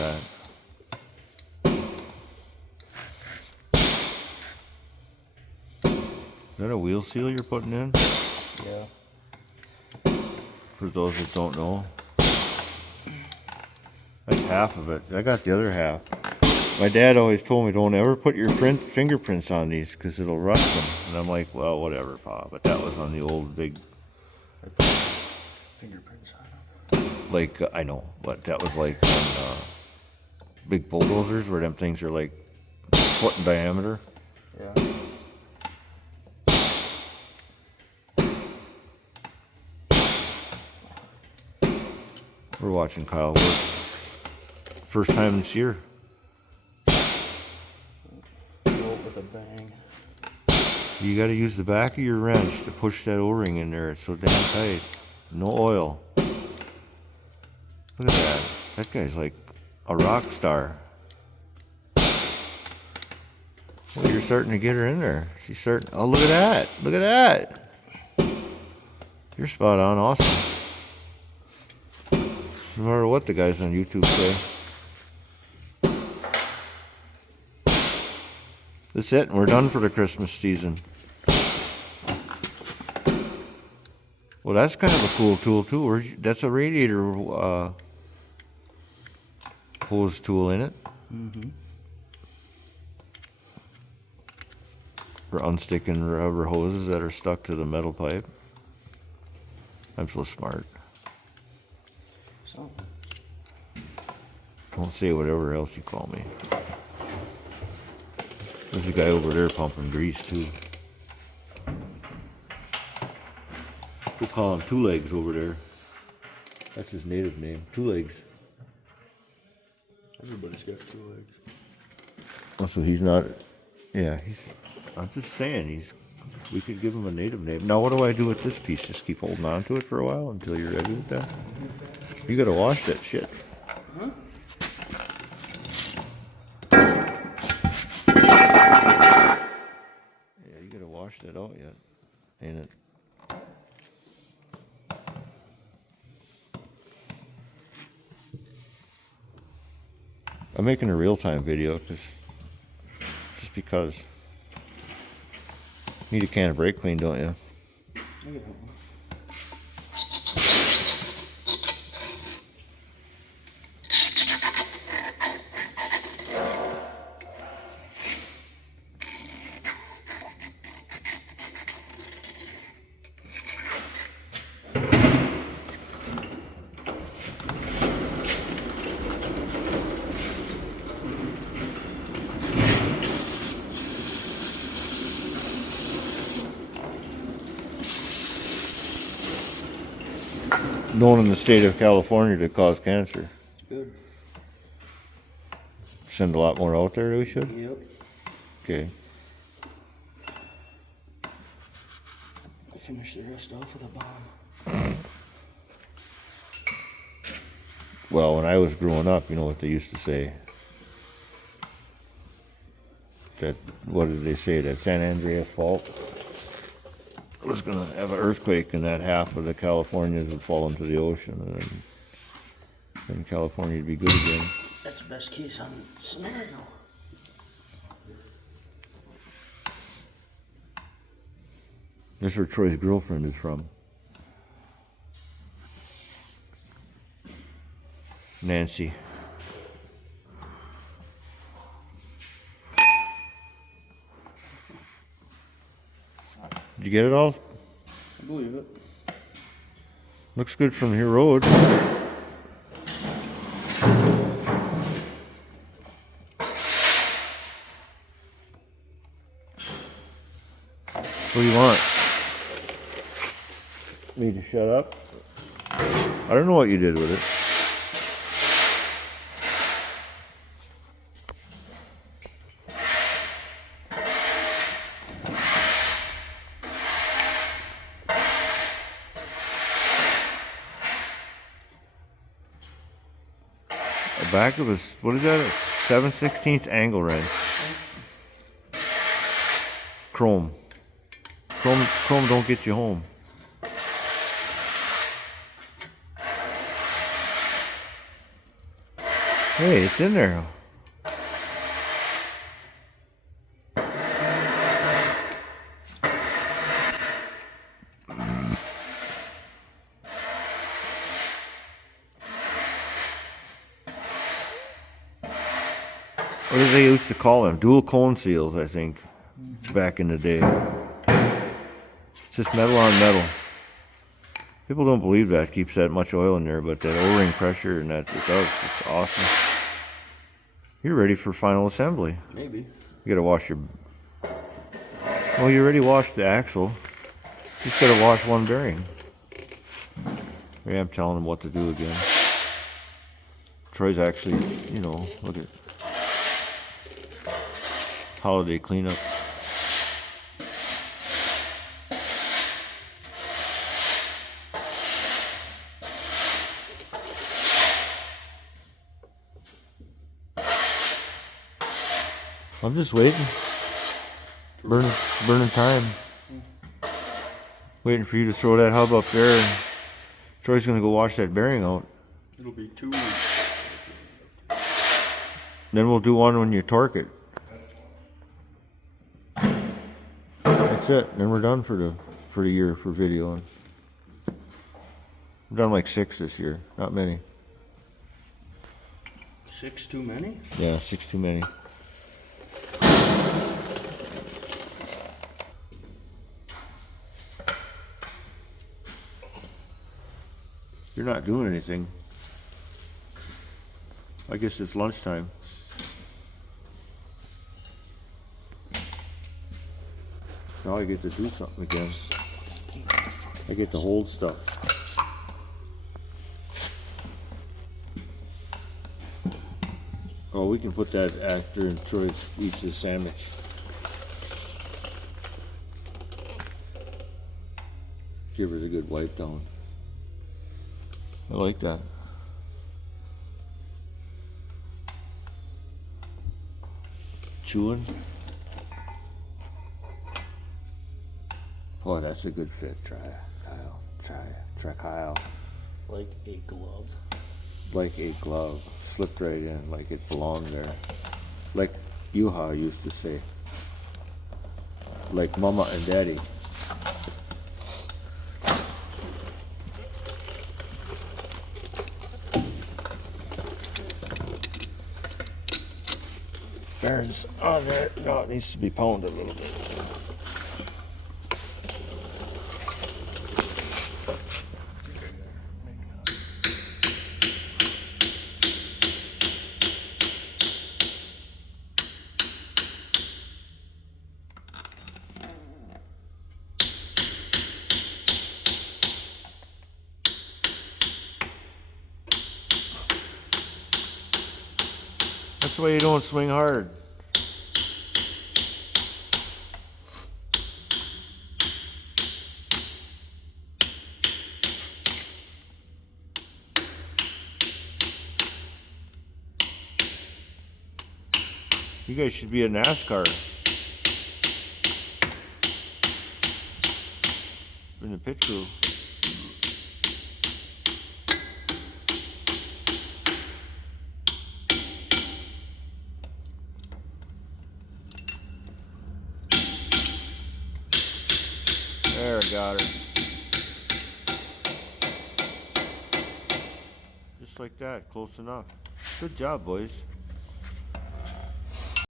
that? Is that a wheel seal you're putting in? Yeah. For those that don't know. That's half of it. I got the other half. My dad always told me, don't ever put your fingerprints on these because it'll rust them. And I'm like, well, whatever, Pa. But that was on the old big... Fingerprints on them. Like, I know, but that was like on big bulldozers where them things are like a foot in diameter. Yeah. We're watching Kyle work. First time this year. Go with a bang. You got to use the back of your wrench to push that O-ring in there. It's so damn tight. No oil. Look at that. That guy's like a rock star. Well, you're starting to get her in there. She's starting. Oh, look at that. Look at that. You're spot on. Awesome. No matter what the guys on YouTube say. That's it. And we're done for the Christmas season. Well, that's kind of a cool tool too. That's a radiator hose tool in it. Mm-hmm. For unsticking rubber hoses that are stuck to the metal pipe. I'm so smart. So. Don't say whatever else you call me. There's a guy over there pumping grease too. We'll call him Two Legs over there. That's his native name, Two Legs. Everybody's got 2 legs. Oh, so he's not. Yeah, I'm just saying we could give him a native name. Now, what do I do with this piece? Just keep holding on to it for a while until you're ready with that. You gotta wash that shit. Huh? Yeah, you gotta wash that out yet, ain't it? I'm making a real-time video just because. Need a can of brake clean, don't you? Known in the state of California to cause cancer. Good. Send a lot more out there, we should? Yep. Okay. Finish the rest off with a bomb. Well, when I was growing up, you know what they used to say? That, what did they say? That San Andreas fault was going to have an earthquake and that half of the Californians would fall into the ocean and then California would be good again. That's the best case on scenario. That's where Troy's girlfriend is from. Nancy. Did you get it all? I believe it. Looks good from your road. What do you want? Me to shut up? I don't know what you did with it. The back of a, what is that? A 7/16 angle wrench. Chrome. Chrome don't get you home. Hey, it's in there. What did they used to call them? Dual cone seals, I think, back in the day. It's just metal on metal. People don't believe that keeps that much oil in there, but that O-ring pressure and that, it does. It's awesome. You're ready for final assembly. Maybe. You gotta wash your... Well, you already washed the axle. You just gotta wash one bearing. Yeah, I'm telling him what to do again. Troy's actually, you know, look at... holiday cleanup. I'm just waiting. Burning time. Waiting for you to throw that hub up there. And Troy's gonna go wash that bearing out. It'll be 2 weeks. Then we'll do one when you torque it. That's it. Then we're done for the year for videoing. We've done like 6 this year. Not many. 6 too many? Yeah, 6 too many. You're not doing anything. I guess it's lunchtime. Now I get to do something again. I get to hold stuff. Oh, we can put that after Troy eats his sandwich. Give her the good wipe down. I like that. Chewing. Oh, that's a good fit. Try Kyle. Try Kyle. Like a glove. Like a glove. Slipped right in like it belonged there. Like Yuha used to say. Like Mama and Daddy. There's on there. No, it needs to be pounded a little bit. That's why you don't swing hard. You guys should be a NASCAR. In the pit crew. There, I got her. Just like that, close enough. Good job, boys.